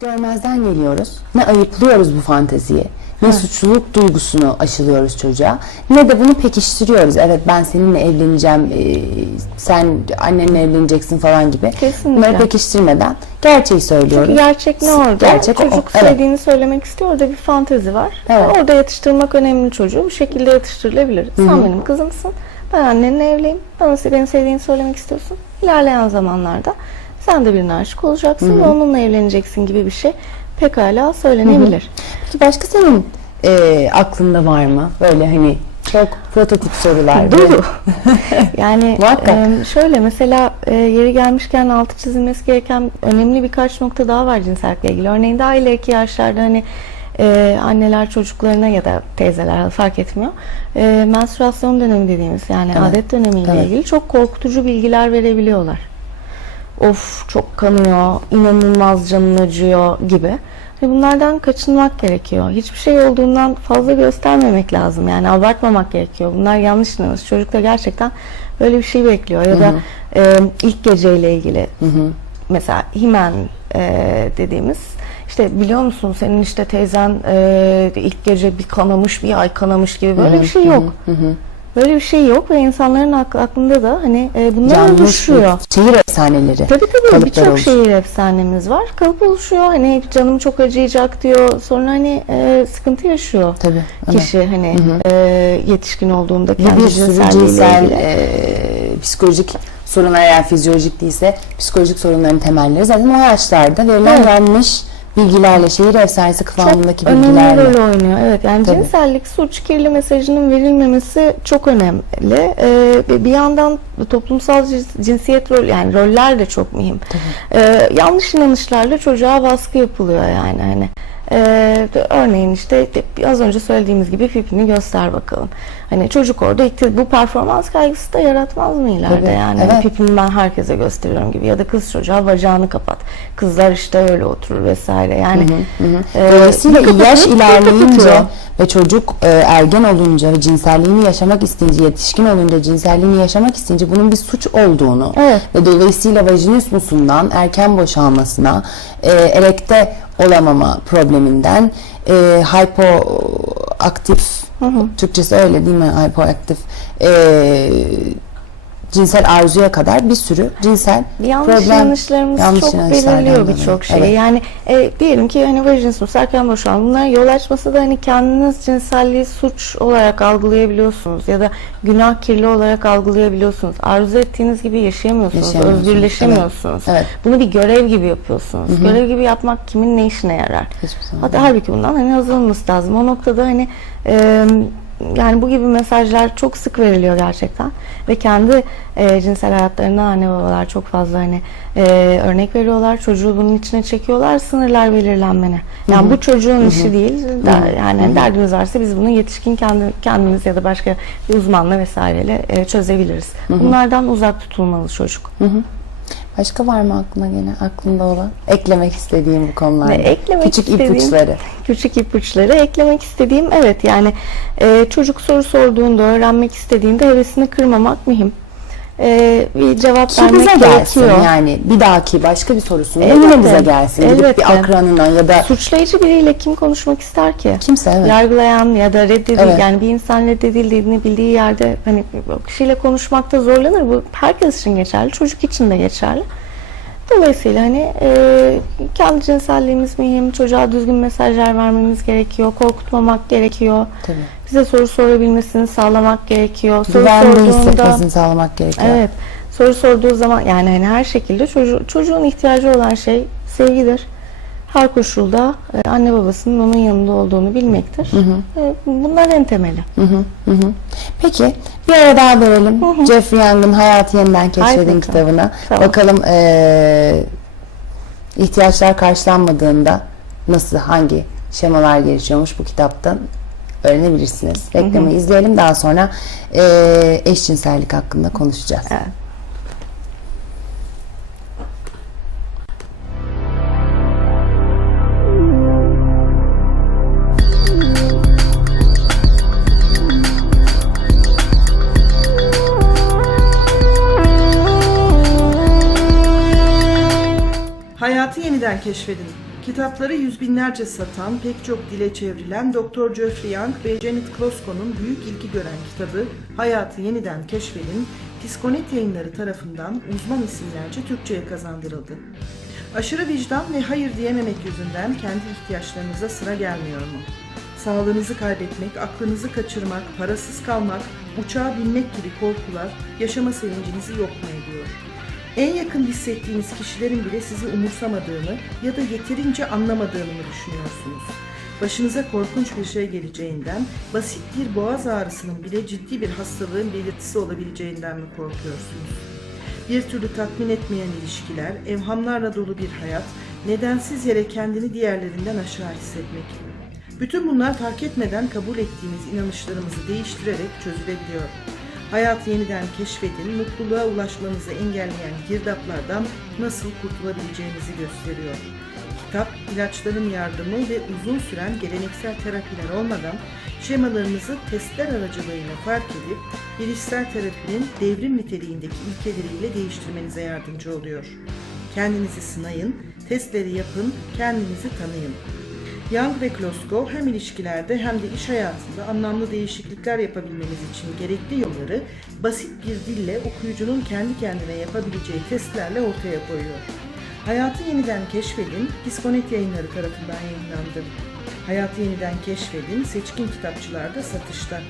Görmezden geliyoruz. Ne ayıplıyoruz bu fanteziyi. Ne suçluluk duygusunu aşılıyoruz çocuğa. Ne de bunu pekiştiriyoruz. Evet ben seninle evleneceğim. e, sen annenle evleneceksin falan gibi. Kesinlikle. Bunları pekiştirmeden gerçeği söylüyoruz. Çünkü gerçek ne orada? Gerçek o, Çocuk evet. sevdiğini söylemek istiyor. Orada bir fantezi var. Evet. Orada yetiştirmek önemli çocuğu. Bu şekilde yetiştirilebilir. Sen benim kızımsın. Ben annenle evliyim. Bana se- beni sevdiğini söylemek istiyorsun. İlerleyen zamanlarda sen de birine aşık olacaksın ve onunla evleneceksin gibi bir şey pekala söylenebilir. Peki başka senin e, aklında var mı? Böyle hani çok prototip sorular. Dolu. yani e, şöyle mesela e, yeri gelmişken altı çizilmesi gereken önemli birkaç nokta daha var cinsellikle ilgili. Örneğin daha ileriki yaşlarda hani e, anneler çocuklarına ya da teyzeler fark etmiyor. E, menstruasyon dönemi dediğimiz yani Evet. adet dönemiyle Evet. ilgili çok korkutucu bilgiler verebiliyorlar. Of çok kanıyor, inanılmaz canın acıyor gibi. Bunlardan kaçınmak gerekiyor. Hiçbir şey olduğundan fazla göstermemek lazım. Yani abartmamak gerekiyor. Bunlar yanlış inanış. Çocuk da gerçekten böyle bir şey bekliyor. Ya da e, ilk geceyle ilgili. Mesela himen e, dediğimiz işte biliyor musun senin işte teyzen e, ilk gece bir kanamış bir ay kanamış gibi böyle bir şey yok. Böyle bir şey yok ve insanların ak- aklında da hani e, bunlar Yanlış oluşuyor. şehir efsaneleri. Tabii tabii birçok şehir efsanemiz var. Kalıp oluşuyor. Hani canım çok acıyacak diyor. Sonra hani e, sıkıntı yaşıyor. Tabii. evet. Kişi hani e, yetişkin olduğunda kendi bir sürü cinsel, e, psikolojik sorunlar eğer fizyolojik değilse psikolojik sorunların temelleri zaten o yaşlarda verilen Evet. yanlış bilgilerle, şehir efsanesi kıvamındaki çok önemli bilgilerle. rol oynuyor. Evet yani Tabii. cinsellik suç kirli mesajının verilmemesi çok önemli. Ee, bir yandan toplumsal cins- cinsiyet rol yani roller de çok mühim. Ee, yanlış inanışlarla çocuğa baskı yapılıyor yani hani. Ee, örneğin işte az önce söylediğimiz gibi pipini göster bakalım. Hani çocuk orada ikti- bu performans kaygısı da yaratmaz mı ileride Tabii, yani? evet. Pipini ben herkese gösteriyorum gibi ya da kız çocuğa bacağını kapat. Kızlar işte öyle oturur vesaire. Yani e, Dolayısıyla bir kapatıp yaş bir ilerleyince. Ve çocuk e, ergen olunca ve cinselliğini yaşamak isteyince, yetişkin olunca cinselliğini yaşamak isteyince bunun bir suç olduğunu Evet. ve dolayısıyla vajinismusundan erken boşalmasına, e, erekte olamama probleminden, e, hypoaktif, Türkçesi öyle değil mi? Hypoaktif. E, cinsel arzuya kadar bir sürü cinsel Yanlış problem, yanlışlarımız yanlış çok belirliyor birçok şeyi. Evet. Yani e, diyelim ki hani vajinismus erken boşalma bunlar yol açması da hani kendiniz cinselliği suç olarak algılayabiliyorsunuz ya da günah kirli olarak algılayabiliyorsunuz. Arzu ettiğiniz gibi yaşayamıyorsunuz, Yaşayamıyorsunuz. özgürleşemiyorsunuz. Evet. Bunu bir görev gibi yapıyorsunuz. Görev gibi yapmak kimin ne işine yarar? Hiçbir zaman. Hatta halbuki bundan hani azalması lazım. O noktada hani e, yani bu gibi mesajlar çok sık veriliyor gerçekten. Ve kendi e, cinsel hayatlarına anne babalar çok fazla hani e, örnek veriyorlar. Çocuğu bunun içine çekiyorlar sınırlar belirlenmene. Yani bu çocuğun işi değil. Da, yani derdiniz varsa biz bunu yetişkin kendi, kendimiz ya da başka bir uzmanla vesaireyle e, çözebiliriz. Bunlardan uzak tutulmalı çocuk Başka var mı aklına gene aklında olan? Eklemek istediğim bu konularda. Ve eklemek Küçük istediğim- ipuçları. küçük ipuçları eklemek istediğim evet yani e, çocuk soru sorduğunda öğrenmek istediğinde hevesini kırmamak mühim. E, bir cevap Ki vermek bize gelsin gerekiyor. yani bir dahaki başka bir sorusunda Elbette, yine bize gelsin. Gidip elbette. bir akranına ya da Suçlayıcı biriyle kim konuşmak ister ki? kimse evet. Yargılayan ya da reddedil Evet. yani bir insan reddedildiğini bildiği yerde hani o kişiyle konuşmakta zorlanır. Bu herkes için geçerli, çocuk için de geçerli. Dolayısıyla hani e, kendi cinselliğimiz mühim, çocuğa düzgün mesajlar vermemiz gerekiyor, korkutmamak gerekiyor. Tabii. Bize soru sorabilmesini sağlamak gerekiyor. Soru Güvenli sorduğunda hissetmesini sağlamak gerekiyor. evet, soru sorduğu zaman yani hani her şekilde çocuğu, çocuğun ihtiyacı olan şey sevgidir. Her koşulda e, anne babasının onun yanında olduğunu bilmektir. E, bunlar en temeli. Hı hı, hı hı. Peki bir ara daha verelim. Jeffrey Young'ın Hayatı Yeniden Keşfedin kitabına. Tamam. Bakalım eee, ihtiyaçlar karşılanmadığında nasıl, hangi şemalar gelişiyormuş bu kitaptan öğrenebilirsiniz. Reklamı izleyelim daha sonra eee, eşcinsellik hakkında konuşacağız. Evet. Hayatı yeniden keşfedin. Kitapları yüz binlerce satan, pek çok dile çevrilen Dr. Geoffrey Young ve Janet Klosko'nun büyük ilgi gören kitabı Hayatı Yeniden Keşfedin, Psikonet yayınları tarafından uzman isimlerce Türkçe'ye kazandırıldı. Aşırı vicdan ve hayır diyememek yüzünden kendi ihtiyaçlarınıza sıra gelmiyor mu? Sağlığınızı kaybetmek, aklınızı kaçırmak, parasız kalmak, uçağa binmek gibi korkular yaşama sevincinizi yok mu ediyor? En yakın hissettiğiniz kişilerin bile sizi umursamadığını ya da yeterince anlamadığını mı düşünüyorsunuz? Başınıza korkunç bir şey geleceğinden, basit bir boğaz ağrısının bile ciddi bir hastalığın belirtisi olabileceğinden mi korkuyorsunuz? Bir türlü tatmin etmeyen ilişkiler, evhamlarla dolu bir hayat, nedensiz yere kendini diğerlerinden aşağı hissetmek. Bütün bunlar fark etmeden kabul ettiğimiz inanışlarımızı değiştirerek çözülebiliyor. Hayatı yeniden keşfedin, mutluluğa ulaşmanızı engelleyen girdaplardan nasıl kurtulabileceğinizi gösteriyor. Kitap, ilaçların yardımı ve uzun süren geleneksel terapiler olmadan şemalarınızı testler aracılığıyla fark edip bilişsel terapinin devrim niteliğindeki ilkeleriyle değiştirmenize yardımcı oluyor. Kendinizi sınayın, testleri yapın, kendinizi tanıyın. Young ve Klosko hem ilişkilerde hem de iş hayatında anlamlı değişiklikler yapabilmeniz için gerekli yolları basit bir dille okuyucunun kendi kendine yapabileceği testlerle ortaya koyuyor. Hayatı Yeniden Keşfedin, Psikonet yayınları tarafından yayınlandı. Hayatı Yeniden Keşfedin, seçkin kitapçılarda satışta.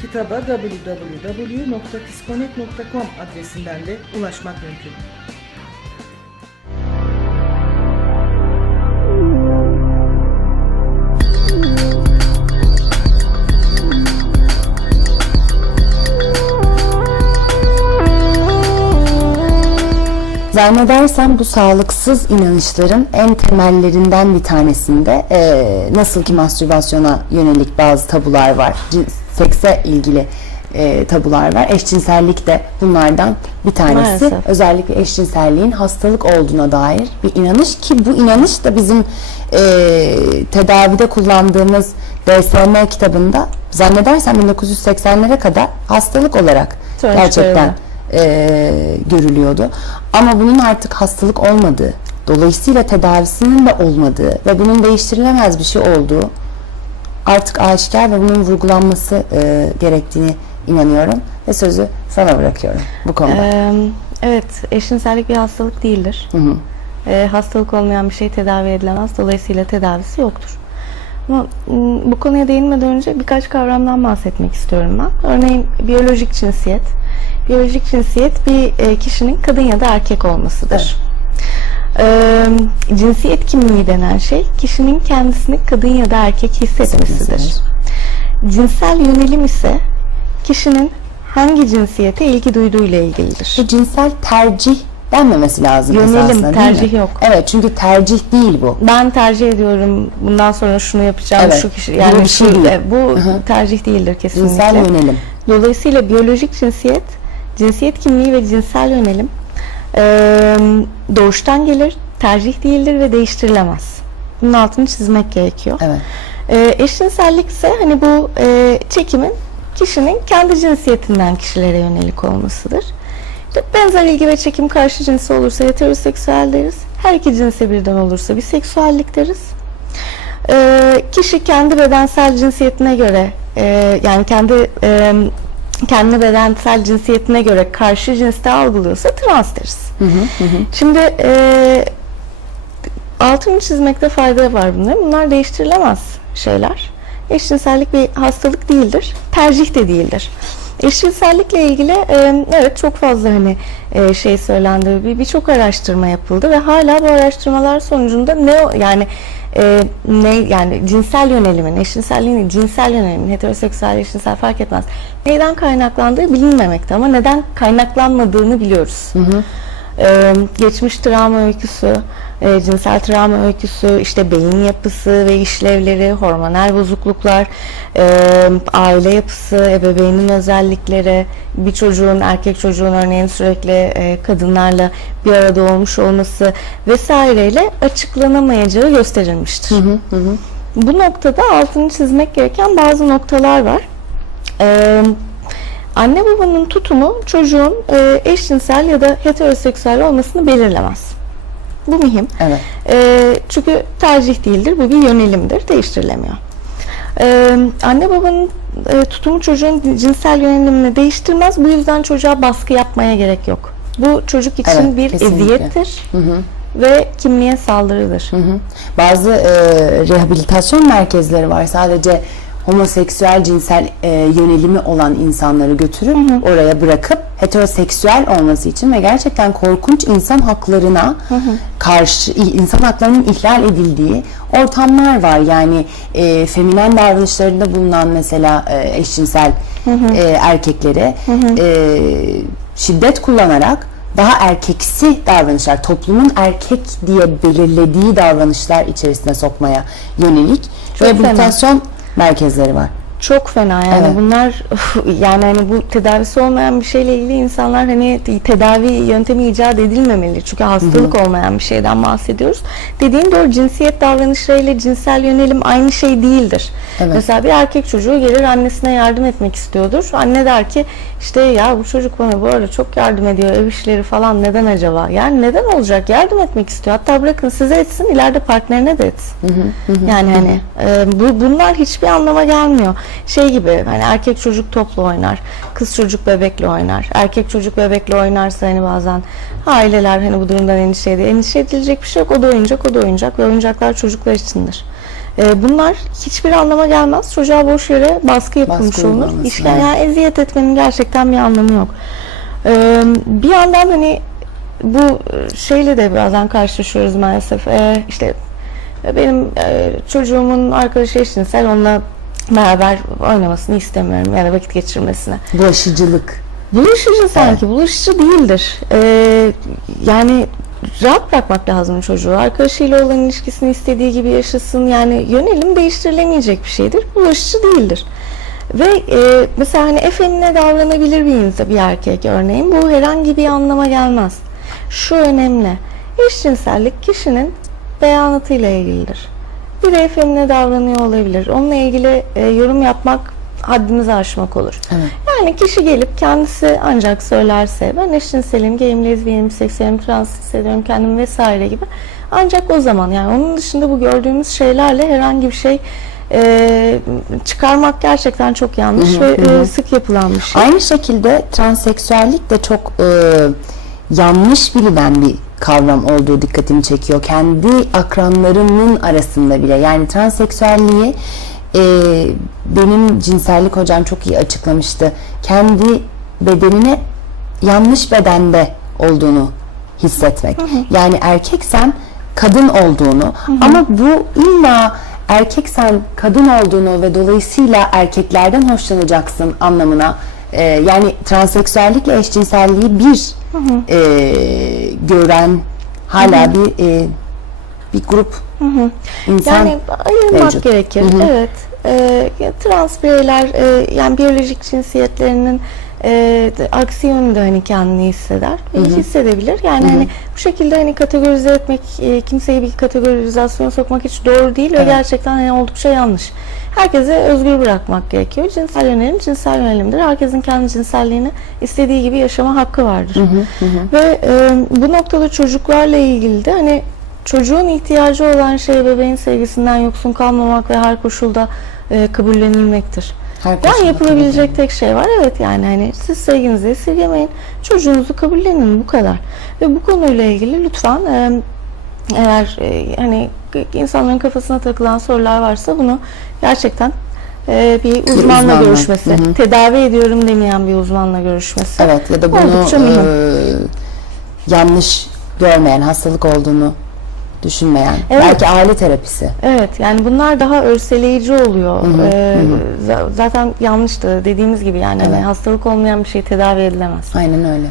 Kitaba www.psikonet.com adresinden de ulaşmak mümkün. Zannedersem bu sağlıksız inanışların en temellerinden bir tanesinde e, nasıl ki mastürbasyona yönelik bazı tabular var, sekse ilgili e, tabular var. Eşcinsellik de bunlardan bir tanesi. Maalesef. Özellikle eşcinselliğin hastalık olduğuna dair bir inanış ki bu inanış da bizim e, tedavide kullandığımız DSM kitabında zannedersem 1980'lere kadar hastalık olarak Sonuçta gerçekten öyle. E, görülüyordu. Ama bunun artık hastalık olmadığı, dolayısıyla tedavisinin de olmadığı ve bunun değiştirilemez bir şey olduğu artık aşikar ve bunun vurgulanması e, gerektiğini inanıyorum ve sözü sana bırakıyorum bu konuda. Ee, evet, eşcinsellik bir hastalık değildir. Hı hı. Ee, hastalık olmayan bir şey tedavi edilemez. Dolayısıyla tedavisi yoktur. Ama m, bu konuya değinmeden önce birkaç kavramdan bahsetmek istiyorum ben. Örneğin biyolojik cinsiyet. Biyolojik cinsiyet bir e, kişinin kadın ya da erkek olmasıdır. Ee, cinsiyet kimliği denen şey kişinin kendisini kadın ya da erkek hissetmesidir. Cinsel yönelim ise kişinin hangi cinsiyete ilgi duyduğuyla ilgilidir. Bu cinsel tercih denmemesi lazım Yönelim, esasında, değil mi? tercih yok. Evet çünkü tercih değil bu. Ben tercih ediyorum. Bundan sonra şunu yapacağım. Evet, Şu kişi bu yani bir şu şey değil. e, bu tercih değildir kesinlikle. Cinsel yönelim. Dolayısıyla biyolojik cinsiyet, cinsiyet kimliği ve cinsel yönelim e, doğuştan gelir, tercih değildir ve değiştirilemez. Bunun altını çizmek gerekiyor. Evet. E, eşcinsellik ise hani bu e, çekimin kişinin kendi cinsiyetinden kişilere yönelik olmasıdır. Benzer ilgi ve çekim karşı cinsi olursa heteroseksüel deriz. Her iki cinse birden olursa biseksüellik deriz. E, kişi kendi bedensel cinsiyetine göre e, yani kendi e, kendi bedensel cinsiyetine göre karşı cinste algılıyorsa trans deriz. Şimdi e, altını çizmekte fayda var bunların. Bunlar değiştirilemez şeyler. Eşcinsellik bir hastalık değildir. Tercih de değildir. Eşcinsellikle ilgili e, evet çok fazla hani e, şey söylendi. Bir- Birçok araştırma yapıldı ve hala bu araştırmalar sonucunda ne yani e, ne yani cinsel yönelimin, eşcinselliğin cinsel yönelimin, heteroseksüel, eşcinsel fark etmez. Neyden kaynaklandığı bilinmemekte ama neden kaynaklanmadığını biliyoruz. Ee, geçmiş travma öyküsü, e, cinsel travma öyküsü, işte beyin yapısı ve işlevleri, hormonal bozukluklar, e, aile yapısı, ebeveynin özellikleri, bir çocuğun, erkek çocuğun örneğin sürekli e, kadınlarla bir arada olmuş olması vesaireyle açıklanamayacağı gösterilmiştir. Bu noktada altını çizmek gereken bazı noktalar var. Ee, anne babanın tutumu çocuğun e, eşcinsel ya da heteroseksüel olmasını belirlemez. Bu mühim. Evet. Ee, çünkü tercih değildir, bu bir yönelimdir, değiştirilemiyor. Ee, anne babanın e, tutumu çocuğun cinsel yönelimini değiştirmez. Bu yüzden çocuğa baskı yapmaya gerek yok. Bu çocuk için Evet, bir kesinlikle. eziyettir ve kimliğe saldırıdır. Hı hı. Bazı e, rehabilitasyon merkezleri var. Sadece homoseksüel cinsel e, yönelimi olan insanları götürüp oraya bırakıp heteroseksüel olması için ve gerçekten korkunç insan haklarına karşı insan haklarının ihlal edildiği ortamlar var. Yani e, feminen davranışlarında bulunan mesela e, eşcinsel e, erkeklere e, şiddet kullanarak daha erkeksi davranışlar, toplumun erkek diye belirlediği davranışlar içerisine sokmaya yönelik. Çok rehabilitasyon merkezleri var. Çok fena yani Evet. bunlar yani hani bu tedavisi olmayan bir şeyle ilgili insanlar hani tedavi yöntemi icat edilmemeli. Çünkü hastalık olmayan bir şeyden bahsediyoruz. Dediğin doğru cinsiyet davranışlarıyla cinsel yönelim aynı şey değildir. Evet. Mesela bir erkek çocuğu gelir annesine yardım etmek istiyordur. Anne der ki işte ya bu çocuk bana bu arada çok yardım ediyor ev işleri falan neden acaba? Yani neden olacak? Yardım etmek istiyor. Hatta bırakın size etsin ileride partnerine de etsin. Yani hani e, bu bunlar hiçbir anlama gelmiyor. Şey gibi hani erkek çocuk topla oynar, kız çocuk bebekle oynar. Erkek çocuk bebekle oynarsa hani bazen aileler hani bu durumdan endişe ediyor. Endişe edilecek bir şey yok. O da oyuncak, o da oyuncak ve oyuncaklar çocuklar içindir. E, bunlar hiçbir anlama gelmez. Çocuğa boş yere baskı yapılmış Baskı uygulanması, İşte evet. yani eziyet etmenin gerçekten bir anlamı yok. E, bir yandan hani bu şeyle de bazen karşılaşıyoruz maalesef. E, işte benim e, çocuğumun arkadaşı eşcinsel onunla beraber oynamasını istemiyorum ya da vakit geçirmesini. Bulaşıcılık. Bulaşıcı sanki, bulaşıcı değildir. Ee, yani rahat bırakmak lazım çocuğu. Arkadaşıyla olan ilişkisini istediği gibi yaşasın. Yani yönelim değiştirilemeyecek bir şeydir. Bulaşıcı değildir. Ve e, mesela hani efenine davranabilir bir insan, bir erkek örneğin. Bu herhangi bir anlama gelmez. Şu önemli. Eşcinsellik kişinin beyanatıyla ilgilidir. Bir efenine davranıyor olabilir. Onunla ilgili e, yorum yapmak haddimizi aşmak olur. Evet. Yani kişi gelip kendisi ancak söylerse ben eşcinselim, gayim, lezbiyenim, seksüelim, trans hissediyorum kendimi vesaire gibi. Ancak o zaman yani onun dışında bu gördüğümüz şeylerle herhangi bir şey e, çıkarmak gerçekten çok yanlış ve e, sık yapılan bir şey. Aynı şekilde transseksüellik de çok e, yanlış bilinen bir kavram olduğu dikkatimi çekiyor. Kendi akranlarımın arasında bile yani transseksüelliği e, benim cinsellik hocam çok iyi açıklamıştı. Kendi bedenine yanlış bedende olduğunu hissetmek. Yani erkeksen kadın olduğunu ama bu illa erkeksen kadın olduğunu ve dolayısıyla erkeklerden hoşlanacaksın anlamına e, yani transseksüellikle eşcinselliği bir e, gören hala bir e, bir grup insan Yani ayırmak mevcut. gerekir. Evet. Ee, trans bireyler e, yani biyolojik cinsiyetlerinin e, aksi yönünde hani kendini hisseder. E, hissedebilir. Yani hani bu şekilde hani kategorize etmek, e, kimseyi bir kategorizasyon sokmak hiç doğru değil ve Evet. gerçekten hani oldukça yanlış. Herkese özgür bırakmak gerekiyor. Cinsel yönelim cinsel yönelimdir. Herkesin kendi cinselliğini istediği gibi yaşama hakkı vardır. Ve e, bu noktada çocuklarla ilgili de hani çocuğun ihtiyacı olan şey bebeğin sevgisinden yoksun kalmamak ve her koşulda e, kabullenilmektir. Her Yani yapılabilecek tek şey var. Evet yani hani siz sevginizi esirgemeyin. Çocuğunuzu kabullenin bu kadar. Ve bu konuyla ilgili lütfen e, eğer e, hani insanların kafasına takılan sorular varsa bunu gerçekten e, bir uzmanla uzmanla. görüşmesi, Hı hı. tedavi ediyorum demeyen bir uzmanla görüşmesi. Evet ya da bunu e, yanlış görmeyen, hastalık olduğunu düşünmeyen, Evet. belki aile terapisi. Evet yani bunlar daha örseleyici oluyor. Ee, za- Zaten yanlıştı dediğimiz gibi yani hani Evet. hastalık olmayan bir şey tedavi edilemez. Aynen öyle.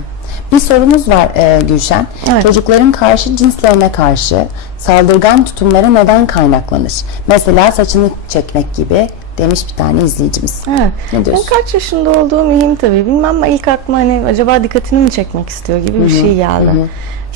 Bir sorumuz var e, Gülşen. Evet. Çocukların karşı cinslerine karşı saldırgan tutumları neden kaynaklanır? Mesela saçını çekmek gibi demiş bir tane izleyicimiz. Evet. Ne diyorsun? Yani kaç yaşında olduğu mühim tabii. Bilmem ama ilk aklıma hani acaba dikkatini mi çekmek istiyor gibi bir şey geldi.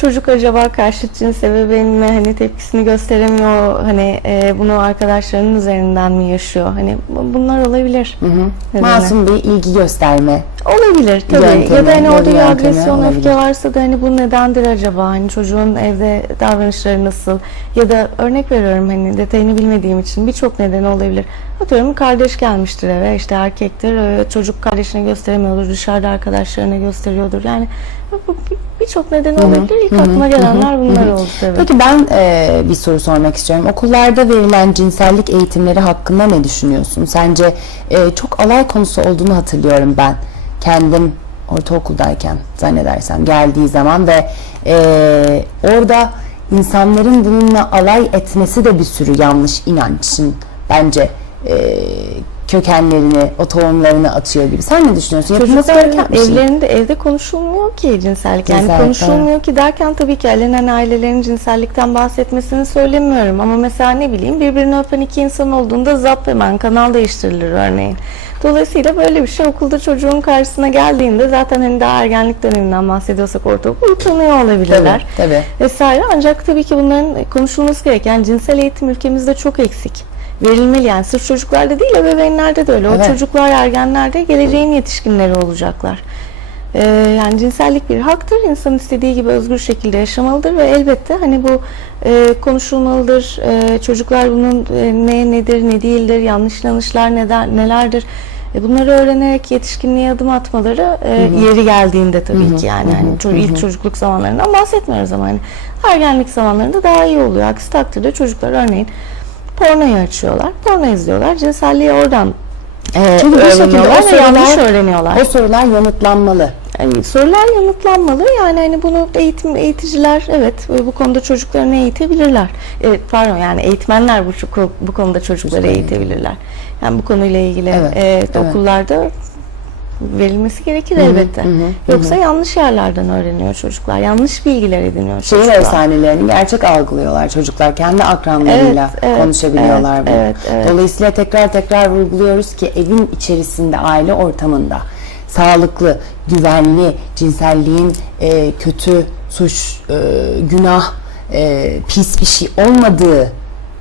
Çocuk acaba karşıt cins ebeveynine hani tepkisini gösteremiyor hani e, bunu arkadaşlarının üzerinden mi yaşıyor? Hani bu- bunlar olabilir. nedeni. Masum bir ilgi gösterme Olabilir tabii. Yöntemi, ya da hani orada bir agresyon, olabilir. öfke varsa da hani bu nedendir acaba? Hani çocuğun evde davranışları nasıl? Ya da örnek veriyorum hani detayını bilmediğim için birçok nedeni olabilir. Atıyorum kardeş gelmiştir eve işte erkektir. Çocuk kardeşine gösteremiyordur. Dışarıda arkadaşlarına gösteriyordur. Yani birçok nedeni olabilir. İlk aklıma gelenler bunlar oldu tabii. Peki ben e, bir soru sormak istiyorum. Okullarda verilen cinsellik eğitimleri hakkında ne düşünüyorsun? Sence e, çok alay konusu olduğunu hatırlıyorum ben. Kendim ortaokuldayken zannedersem geldiği zaman ve e, orada insanların bununla alay etmesi de bir sürü yanlış inançın bence e, kökenlerini, o tohumlarını atıyor gibi. Sen ne düşünüyorsun? Yapılması gereken bir şey. evlerinde evde konuşulmuyor ki cinsellik. Yani Cinsellik, konuşulmuyor ki derken tabii ki elenen ailelerin cinsellikten bahsetmesini söylemiyorum. Ama mesela ne bileyim birbirini öpen iki insan olduğunda zap hemen kanal değiştirilir örneğin. Dolayısıyla böyle bir şey okulda çocuğun karşısına geldiğinde zaten hani daha ergenlik döneminden bahsediyorsak ortaokul utanıyor olabilirler. Tabii, tabii. Vesaire. Ancak tabii ki bunların konuşulması gereken cinsel eğitim ülkemizde çok eksik. Verilmeli yani sırf çocuklarda değil ebeveynlerde de öyle. O Evet. çocuklar ergenlerde geleceğin yetişkinleri olacaklar. Ee, yani cinsellik bir haktır. İnsan istediği gibi özgür şekilde yaşamalıdır ve elbette hani bu e, konuşulmalıdır. E, çocuklar bunun e, ne nedir, ne değildir, yanlış inanışlar neden, nelerdir. E, bunları öğrenerek yetişkinliğe adım atmaları e, yeri geldiğinde tabii ki yani hani ço- ilk çocukluk zamanlarından bahsetmiyoruz ama hani ergenlik zamanlarında daha iyi oluyor. Aksi takdirde çocuklar örneğin pornoyu açıyorlar, porno izliyorlar, cinselliği oradan e, Çünkü şekilde o ve yanlış öğreniyorlar. O sorular yanıtlanmalı. Yani sorular yanıtlanmalı. Yani hani bunu eğitim eğiticiler evet bu konuda çocuklarını eğitebilirler. Evet, pardon yani eğitmenler bu bu, bu konuda çocukları eğitebilirler. Yani bu konuyla ilgili Evet, evet, evet. okullarda verilmesi gerekir elbette. Yoksa yanlış yerlerden öğreniyor çocuklar. Yanlış bilgiler ediniyor Şehir çocuklar. efsanelerini gerçek algılıyorlar çocuklar. Kendi akranlarıyla Evet, evet, konuşabiliyorlar evet, bunu. evet, evet. Dolayısıyla tekrar tekrar vurguluyoruz ki evin içerisinde, aile ortamında sağlıklı, güvenli, cinselliğin e, kötü, suç, e, günah, e, pis bir şey olmadığı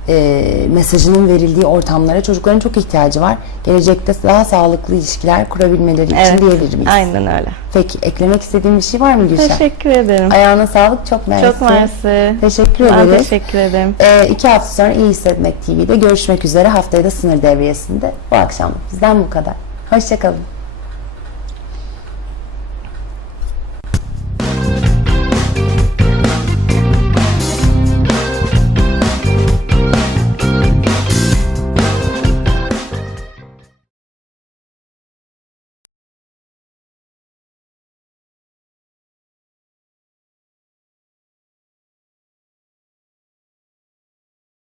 e, mesajının verildiği ortamlara çocukların çok ihtiyacı var. Gelecekte daha sağlıklı ilişkiler kurabilmeleri için Evet, diyebilir miyiz? aynen öyle. Peki eklemek istediğin bir şey var mı Gülşen? Teşekkür ederim. Ayağına sağlık. Çok mersi. Çok mersi. Teşekkür Ben ederiz. teşekkür ederim. Ee, iki hafta sonra İyi Hissetmek TV'de görüşmek üzere. Haftaya da sınır devriyesinde. Bu akşam bizden bu kadar. Hoşçakalın.